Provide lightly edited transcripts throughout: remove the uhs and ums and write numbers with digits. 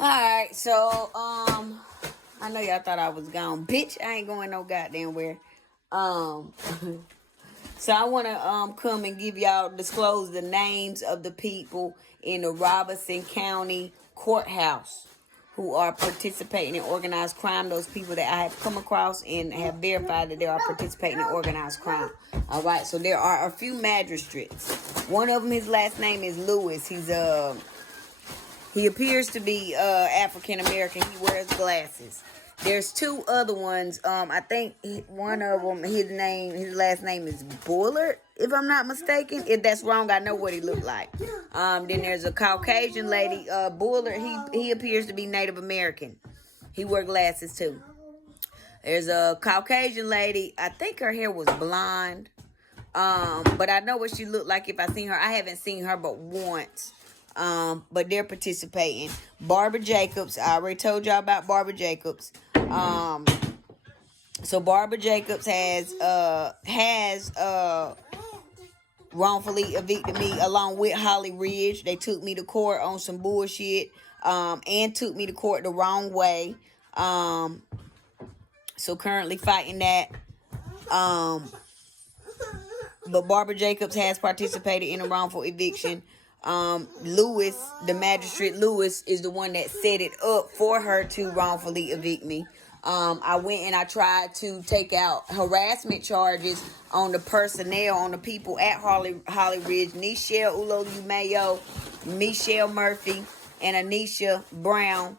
Alright, so I know y'all thought I was gone. Bitch, I ain't going no goddamn where. Um so I wanna come and give y'all disclose the names of the people in the Robeson County Court House who are participating in organized crime. Those people that I have come across and have verified that they are participating in organized crime. Alright, so there are a few magistrates. One of them, his last name is Lewis. He appears to be African American. He wears glasses. There's two other ones. I think one of them, his last name is Bullard, if I'm not mistaken. If that's wrong, I know what he looked like. Then there's a Caucasian lady, Bullard. He appears to be Native American. He wears glasses too. There's a Caucasian lady. I think her hair was blonde. But I know what she looked like if I seen her. I haven't seen her but once. But they're participating. Barbara Jacobs, I already told y'all about Barbara Jacobs. So Barbara Jacobs has wrongfully evicted me along with Holly Ridge. They took me to court on some bullshit, and took me to court the wrong way. So currently fighting that. But Barbara Jacobs has participated in a wrongful eviction. Lewis, the magistrate Lewis, is the one that set it up for her to wrongfully evict me. I went and I tried to take out harassment charges on the personnel, on the people at Holly Ridge, Nichelle Ulo-Mayo, Michelle Murphy, and Anisha Brown,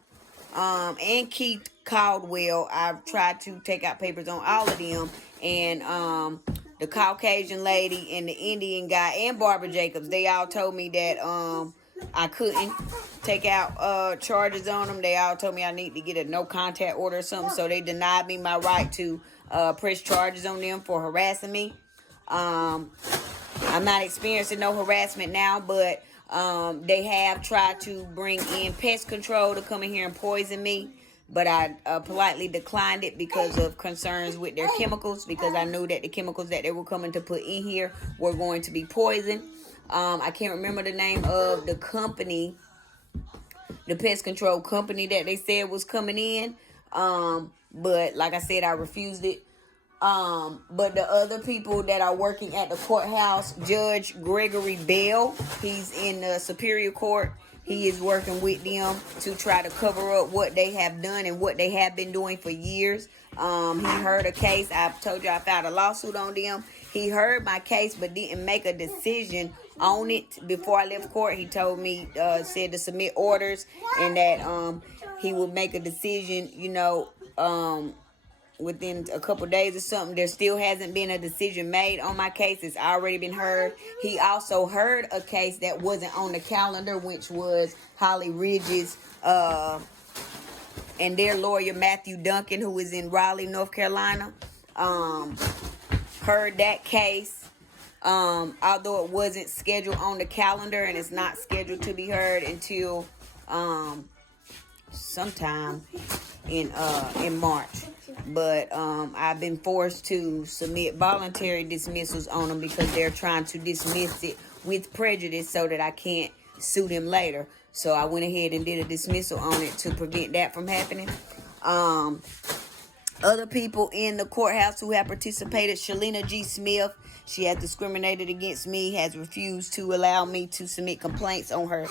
and Keith Caldwell. I've tried to take out papers on all of them, and the Caucasian lady and the Indian guy and Barbara Jacobs, they all told me that I couldn't take out charges on them. They all told me I need to get a no contact order or something, so they denied me my right to press charges on them for harassing me. I'm not experiencing no harassment now, but they have tried to bring in pest control to come in here and poison me. But I politely declined it because of concerns with their chemicals, because I knew that the chemicals that they were coming to put in here were going to be poison. I can't remember the name of the company, the pest control company that they said was coming in. But like I said, I refused it. But the other people that are working at the courthouse, Judge Gregory Bell, he's in the Superior Court. He is working with them to try to cover up what they have done and what they have been doing for years. He heard a case. I told you I filed a lawsuit on them. He heard my case but didn't make a decision on it before I left court. He told me, said to submit orders and that he would make a decision, within a couple days or something. There still hasn't been a decision made on my case. It's already been heard. He also heard a case that wasn't on the calendar, which was Holly Ridge's and their lawyer Matthew Duncan, who is in Raleigh, North Carolina. Heard that case, although it wasn't scheduled on the calendar, and it's not scheduled to be heard until sometime in March. But I've been forced to submit voluntary dismissals on them because they're trying to dismiss it with prejudice so that I can't sue them later. So I went ahead and did a dismissal on it to prevent that from happening. Other people in the courthouse who have participated, Shalina G. Smith, she has discriminated against me, has refused to allow me to submit complaints on her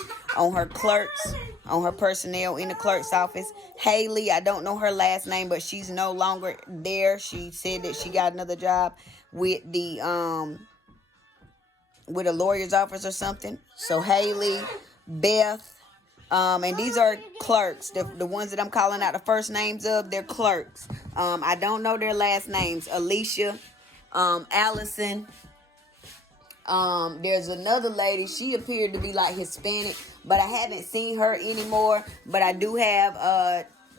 clerks, on her personnel in the clerk's office. Haley, I don't know her last name, but she's no longer there. She said that she got another job with the with a lawyer's office or something. So Haley, Beth, and these are clerks. The ones that I'm calling out the first names of, they're clerks. I don't know their last names. Alicia, Allison. There's another lady. She appeared to be like Hispanic, but I haven't seen her anymore. But I do have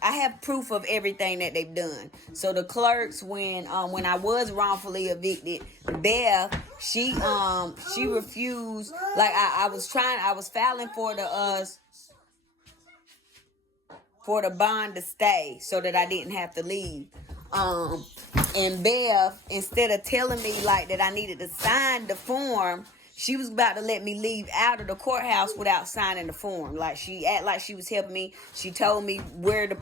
I have proof of everything that they've done. So the clerks, when I was wrongfully evicted, Beth, she refused. Like I was filing for the bond to stay so that I didn't have to leave. And Beth, instead of telling me like that I needed to sign the form, she was about to let me leave out of the courthouse without signing the form. Like, she act like she was helping me. She told me where to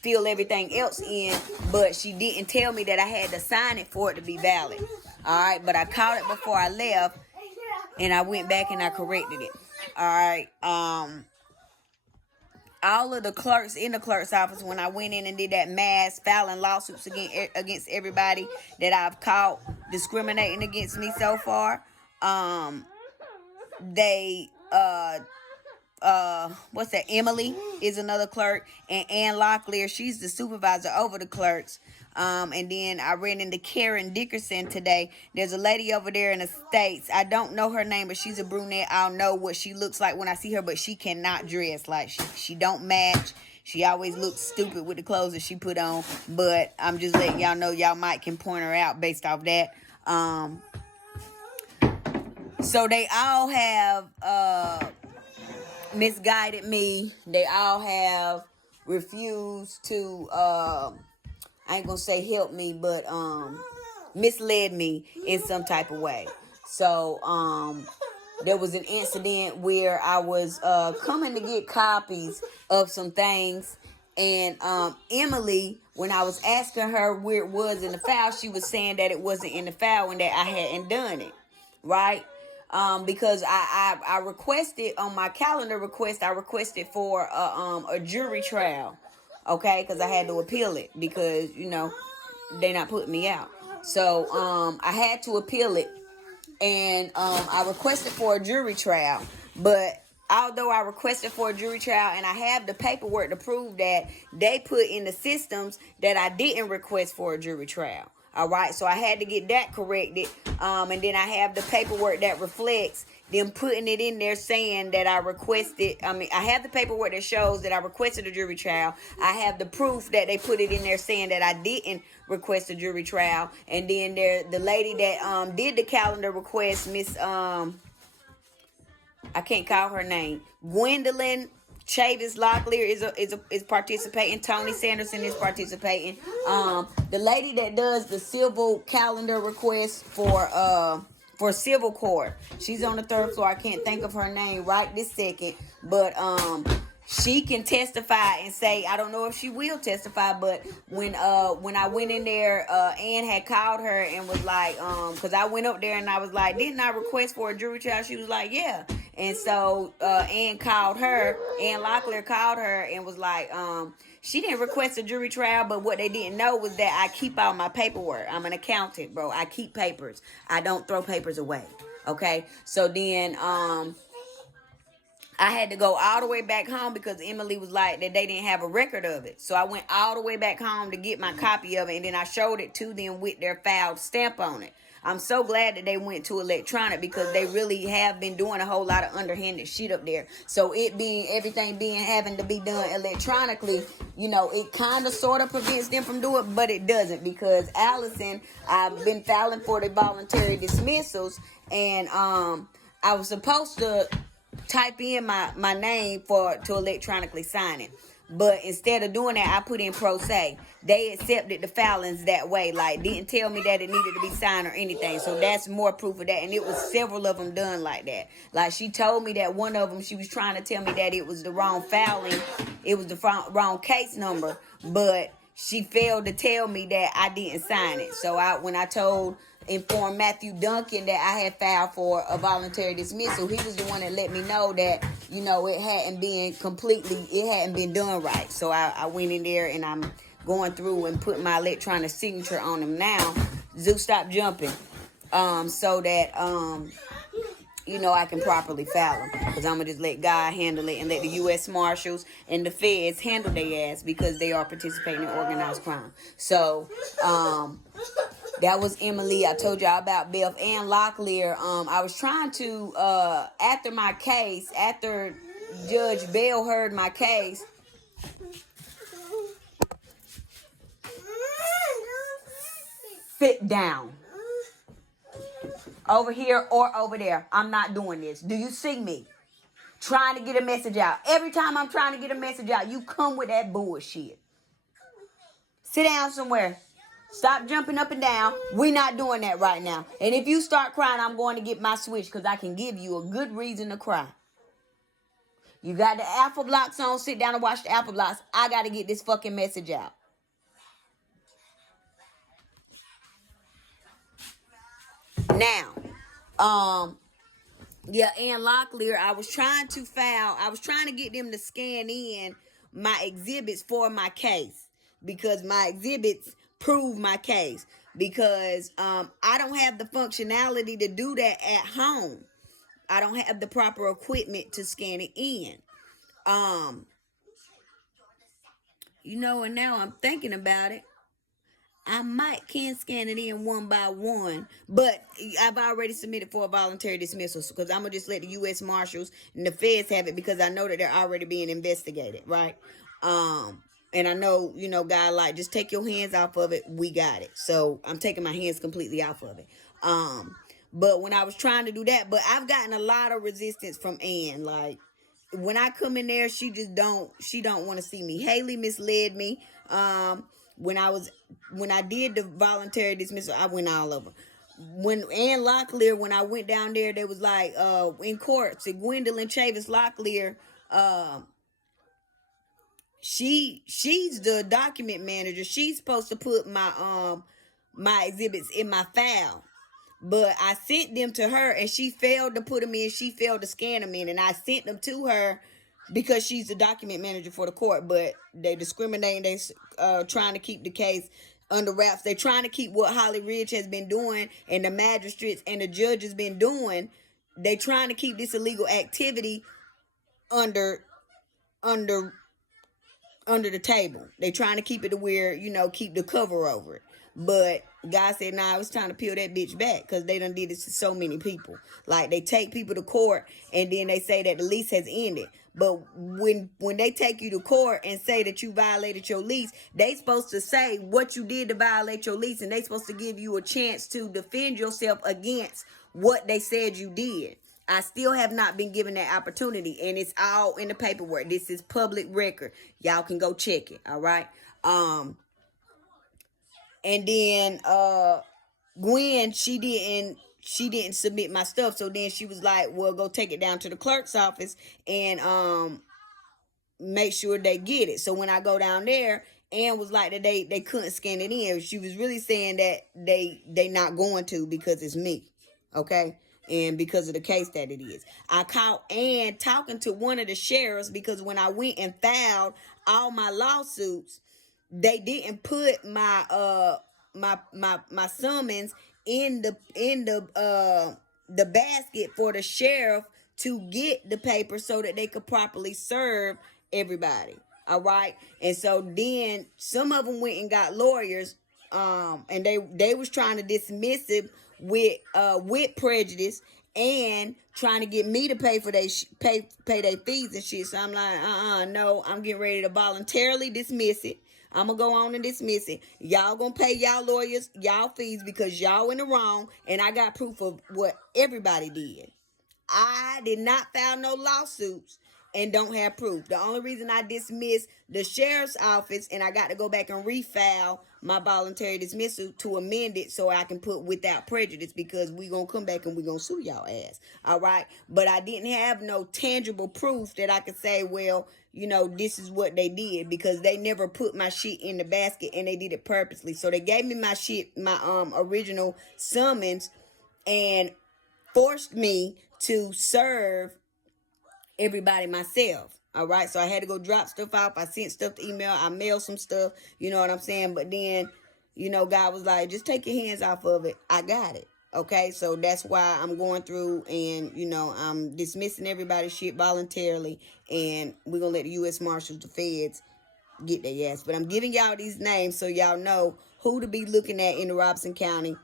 fill everything else in, but she didn't tell me that I had to sign it for it to be valid. All right, but I caught it before I left, and I went back and I corrected it. All right, all of the clerks in the clerk's office, when I went in and did that mass filing lawsuits against everybody that I've caught discriminating against me so far, they what's that? Emily is another clerk, and Ann Locklear, she's the supervisor over the clerks. And then I ran into Karen Dickerson today. There's a lady over there in the States. I don't know her name, but she's a brunette. I'll know what she looks like when I see her, but she cannot dress. Like, she don't match. She always looks stupid with the clothes that she put on. But I'm just letting y'all know, y'all might can point her out based off that. So they all have misguided me. They all have refused to I ain't gonna say help me, but misled me in some type of way. So there was an incident where I was coming to get copies of some things, and Emily, when I was asking her where it was in the file, she was saying that it wasn't in the file and that I hadn't done it, right? Because I requested on my calendar request, I requested for a jury trial, okay? Because I had to appeal it because, you know, they not putting me out. So I had to appeal it, and I requested for a jury trial. But although I requested for a jury trial and I have the paperwork to prove that, they put in the systems that I didn't request for a jury trial. All right, so I had to get that corrected. And then I have the paperwork that reflects them putting it in there saying that I requested. I have the paperwork that shows that I requested a jury trial. I have the proof that they put it in there saying that I didn't request a jury trial. And then the lady that did the calendar request, Miss I can't call her name, Gwendolyn Chavis Locklear is participating. Tony Sanderson is participating. The lady that does the civil calendar request for civil court, she's on the third floor. I can't think of her name right this second, but she can testify and say, I don't know if she will testify, but when I went in there, Ann had called her and was like, because I went up there and I was like, didn't I request for a jury trial? She was like, yeah. And so Ann Locklear called her and was like, she didn't request a jury trial, but what they didn't know was that I keep all my paperwork. I'm an accountant, bro. I keep papers. I don't throw papers away. Okay? So then I had to go all the way back home because Emily was like that they didn't have a record of it. So I went all the way back home to get my copy of it, and then I showed it to them with their filed stamp on it. I'm so glad that they went to electronic because they really have been doing a whole lot of underhanded shit up there. So everything having to be done electronically, you know, it kind of sort of prevents them from doing it, but it doesn't, because Allison, I've been filing for the voluntary dismissals, and I was supposed to type in my name to electronically sign it. But instead of doing that, I put in pro se. They accepted the filings that way. Like, didn't tell me that it needed to be signed or anything. So that's more proof of that. And it was several of them done like that. Like, she told me that one of them, she was trying to tell me that it was the wrong filing. It was the wrong case number. But she failed to tell me that I didn't sign it. So when I informed Matthew Duncan that I had filed for a voluntary dismissal, he was the one that let me know that, you know, it hadn't been done right. So I went in there and I'm going through and put my electronic signature on them now. Zoo, stop jumping. So that you know, I can properly file them, because I'm gonna just let God handle it and let the U.S. Marshals and the feds handle their ass, because they are participating in organized crime. So that was Emily. I told y'all about Beth Ann Locklear. I was trying to after Judge Bell heard my case. Sit down. Over here or over there. I'm not doing this. Do you see me? Trying to get a message out. Every time I'm trying to get a message out, you come with that bullshit. Sit down somewhere. Stop jumping up and down. We're not doing that right now. And if you start crying, I'm going to get my switch because I can give you a good reason to cry. You got the Alpha Blocks on. Sit down and watch the Alpha Blocks. I got to get this fucking message out. Now, yeah, and Locklear, I was trying to get them to scan in my exhibits for my case because my exhibits prove my case because I don't have the functionality to do that at home. I don't have the proper equipment to scan it in. And now I'm thinking about it. I can scan it in one by one, but I've already submitted for a voluntary dismissal because I'm gonna just let the U.S. Marshals and the feds have it because I know that they're already being investigated, right? And I know, God, like, just take your hands off of it. We got it. So I'm taking my hands completely off of it. But when I was trying to do that, but I've gotten a lot of resistance from Ann. Like, when I come in there, she don't want to see me. Haley misled me. When I did the voluntary dismissal, I went all over. When Ann Locklear, when I went down there, they was like, in court, to Gwendolyn Chavis Locklear, she's the document manager. She's supposed to put my exhibits in my file. But I sent them to her and she failed to put them in. She failed to scan them in. And I sent them to her because she's the document manager for the court. But they discriminate. They trying to keep the case under wraps. They're trying to keep what Holly Ridge has been doing and the magistrates and the judges been doing. They trying to keep this illegal activity under the table. They trying to keep it to where, keep the cover over it. But God said, nah, I was trying to peel that bitch back because they done did this to so many people. Like, they take people to court and then they say that the lease has ended. But when they take you to court and say that you violated your lease, they supposed to say what you did to violate your lease, and they supposed to give you a chance to defend yourself against what they said you did. I still have not been given that opportunity, and it's all in the paperwork. This is public record. Y'all can go check it, all right? And then Gwen, she didn't submit my stuff. So then she was like, well, go take it down to the clerk's office and make sure they get it. So when I go down there, Ann was like that they couldn't scan it in. She was really saying that they not going to because it's me. Okay? And because of the case that it is. I caught Ann talking to one of the sheriffs because when I went and filed all my lawsuits, they didn't put my my summons in the basket for the sheriff to get the paper so that they could properly serve everybody. All right. And so then some of them went and got lawyers, and they was trying to dismiss it with prejudice and trying to get me to pay for pay their fees and shit. So I'm like, no, I'm getting ready to voluntarily dismiss it. I'm going to go on and dismiss it. Y'all going to pay y'all lawyers, y'all fees because y'all in the wrong. And I got proof of what everybody did. I did not file no lawsuits and don't have proof. The only reason I dismissed the sheriff's office and I got to go back and refile my voluntary dismissal to amend it so I can put without prejudice because we going to come back and we going to sue y'all ass. All right. But I didn't have no tangible proof that I could say, well, this is what they did because they never put my shit in the basket and they did it purposely. So they gave me my original summons and forced me to serve everybody myself. All right. So I had to go drop stuff off. I sent stuff to email. I mailed some stuff. You know what I'm saying? But then, God was like, just take your hands off of it. I got it. Okay. So that's why I'm going through and, I'm dismissing everybody's shit voluntarily. And we're going to let the U.S. Marshals, the feds, get their ass. But I'm giving y'all these names so y'all know who to be looking at in the Robeson County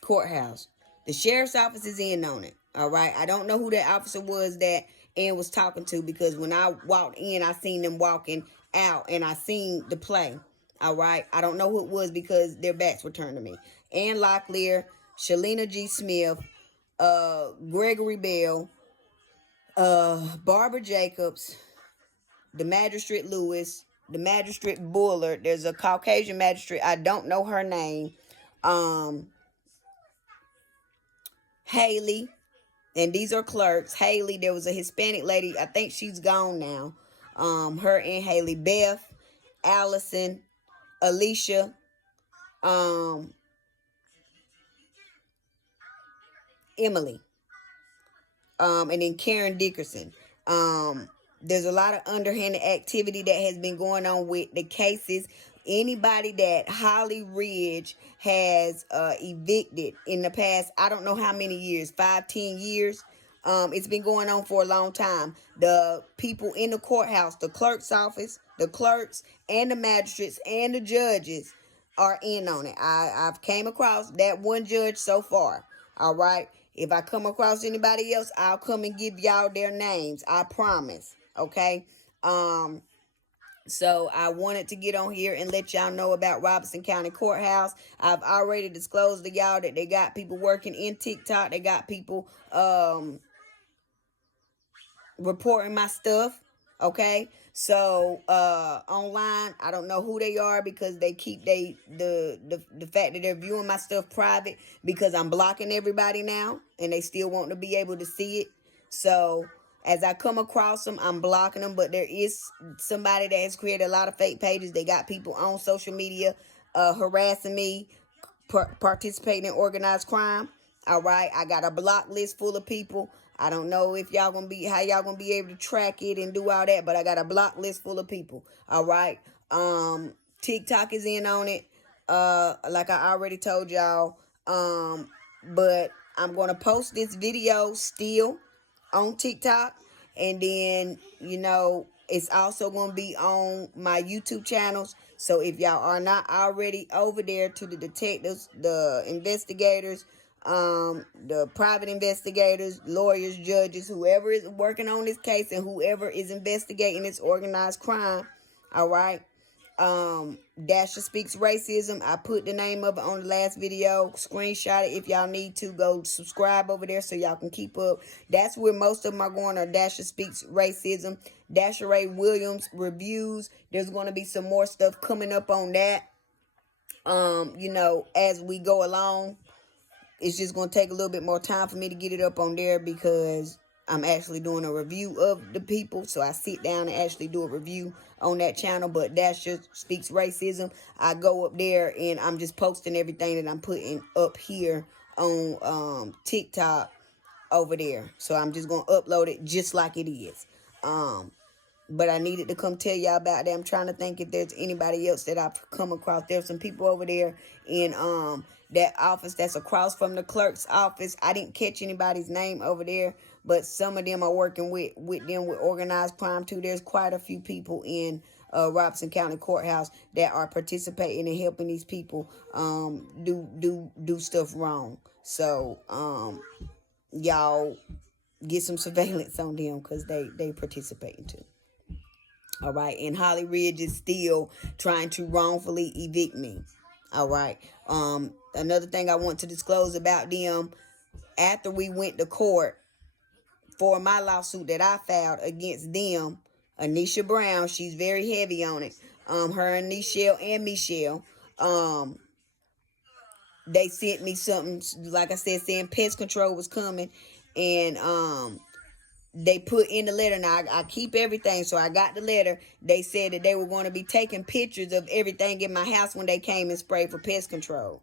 courthouse. The sheriff's office is in on it. All right. I don't know who that officer was that Ann was talking to because when I walked in, I seen them walking out and I seen the play. All right. I don't know who it was because their backs were turned to me. Ann Locklear, Shalina G. Smith, Gregory Bell, Barbara Jacobs, the Magistrate Lewis, the magistrate Bullard. There's a Caucasian magistrate. I don't know her name. Haley. And these are clerks. Haley, there was a Hispanic lady. I think she's gone now. Her and Haley. Beth, Allison, Alicia, Emily, and then Karen Dickerson. There's a lot of underhanded activity that has been going on with the cases. Anybody that Holly Ridge has evicted in the past, I don't know how many years, 5-10 years. It's been going on for a long time. The people in the courthouse, the clerk's office, the clerks, and the magistrates and the judges are in on it. I've came across that one judge so far. All right. If I come across anybody else, I'll come and give y'all their names. I promise. Okay. So I wanted to get on here and let y'all know about Robeson County Courthouse. I've already disclosed to y'all that they got people working in TikTok. They got people reporting my stuff. Okay. So online, I don't know who they are because they keep the fact that they're viewing my stuff private because I'm blocking everybody now and they still want to be able to see it. So as I come across them, I'm blocking them. But there is somebody that has created a lot of fake pages. They got people on social media harassing me, participating in organized crime. All right. I got a block list full of people. I don't know if how y'all gonna be able to track it and do all that, but I got a block list full of people. All right. TikTok is in on it. Like I already told y'all. But I'm gonna post this video still on TikTok, and then it's also going to be on my YouTube channels. So if y'all are not already over there, to the detectives, the investigators, the private investigators, lawyers, judges, whoever is working on this case and whoever is investigating this organized crime, all right. Dasha Speaks Racism. I put the name of it on the last video. Screenshot it if y'all need to. Go subscribe over there so y'all can keep up. That's where most of them are going, are Dasha Speaks Racism. Dasha Ray Williams reviews. There's going to be some more stuff coming up on that. As we go along. It's just going to take a little bit more time for me to get it up on there because I'm actually doing a review of the people. So I sit down and actually do a review on that channel. But Dasha Speaks Racism. I go up there and I'm just posting everything that I'm putting up here on TikTok over there. So I'm just going to upload it just like it is. But I needed to come tell y'all about that. I'm trying to think if there's anybody else that I've come across. There's some people over there in that office that's across from the clerk's office. I didn't catch anybody's name over there, but some of them are working with them with organized crime too. There's quite a few people in Robeson County Courthouse that are participating and helping these people do stuff wrong. So y'all get some surveillance on them because they participating too. All right. And Holly Ridge is still trying to wrongfully evict me. All right. Another thing I want to disclose about them, after we went to court for my lawsuit that I filed against them, Anisha Brown, she's very heavy on it. Her and Michelle, they sent me something, like I said, saying pest control was coming, and they put in the letter. Now I keep everything, so I got the letter. They said that they were going to be taking pictures of everything in my house when they came and sprayed for pest control.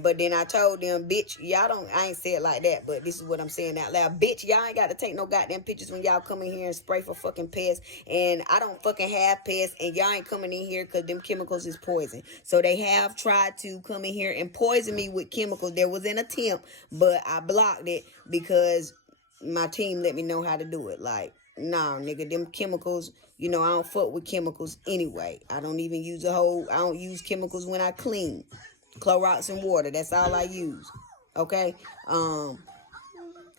But then I told them, bitch, I ain't say it like that, but this is what I'm saying out loud. Bitch, y'all ain't got to take no goddamn pictures when y'all come in here and spray for fucking pests. And I don't fucking have pests, and y'all ain't coming in here because them chemicals is poison. So they have tried to come in here and poison me with chemicals. There was an attempt, but I blocked it because my team let me know how to do it. Like, nah, nigga, them chemicals, I don't fuck with chemicals anyway. I don't even use I don't use chemicals when I clean. Clorox and water, that's all I use. Okay? I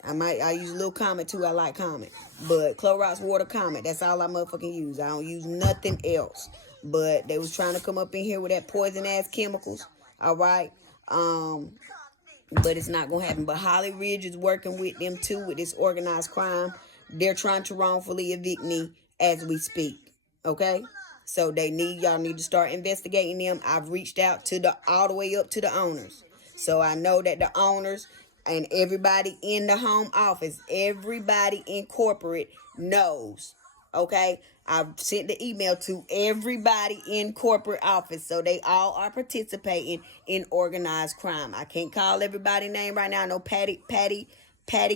use a little Comet too. I like Comet. But Clorox, water, Comet, that's all I motherfucking use. I don't use nothing else. But they was trying to come up in here with that poison ass chemicals. All right? But it's not going to happen. But Holly Ridge is working with them too with this organized crime. They're trying to wrongfully evict me as we speak. Okay? So y'all need to start investigating them. I've reached out to all the way up to the owners. So I know that the owners and everybody in the home office, everybody in corporate knows. Okay, I've sent the email to everybody in corporate office, so they all are participating in organized crime. I can't call everybody's name right now. I know Patty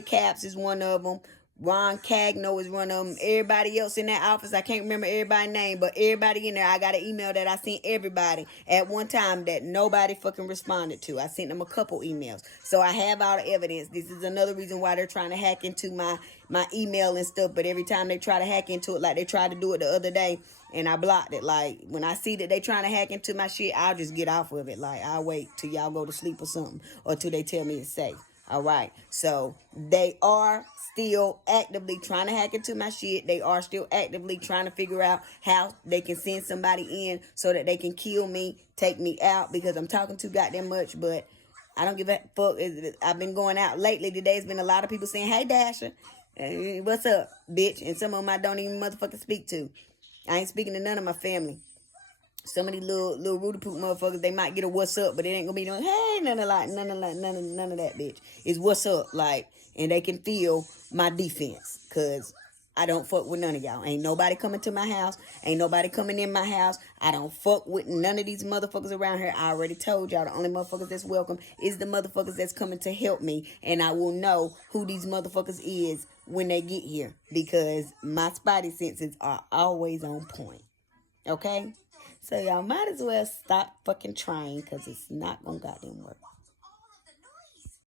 Caps is one of them. Ron Cagno is one of them. Everybody else in that office, I can't remember everybody's name, but everybody in there, I got an email that I sent everybody at one time that nobody fucking responded to. I sent them a couple emails. So I have all the evidence. This is another reason why they're trying to hack into my email and stuff, but every time they try to hack into it, like they tried to do it the other day, and I blocked it. Like, when I see that they trying to hack into my shit, I'll just get off of it. Like, I'll wait till y'all go to sleep or something, or till they tell me it's safe. All right, so they are still actively trying to hack into my shit. They are still actively trying to figure out how they can send somebody in so that they can kill me, take me out, because I'm talking too goddamn much. But I don't give a fuck. I've been going out lately. Today has been a lot of people saying, "Hey, Dasher, what's up, bitch?" And some of them I don't even motherfucking speak to. I ain't speaking to none of my family. Some of these little Rudy Poop motherfuckers, they might get a what's up, but it ain't gonna be no hey, none of that, bitch. It's what's up, like, and they can feel my defense, cause I don't fuck with none of y'all. Ain't nobody coming to my house. Ain't nobody coming in my house. I don't fuck with none of these motherfuckers around here. I already told y'all the only motherfuckers that's welcome is the motherfuckers that's coming to help me, and I will know who these motherfuckers is when they get here, because my spidey senses are always on point. Okay? So y'all might as well stop fucking trying, because it's not gonna goddamn work.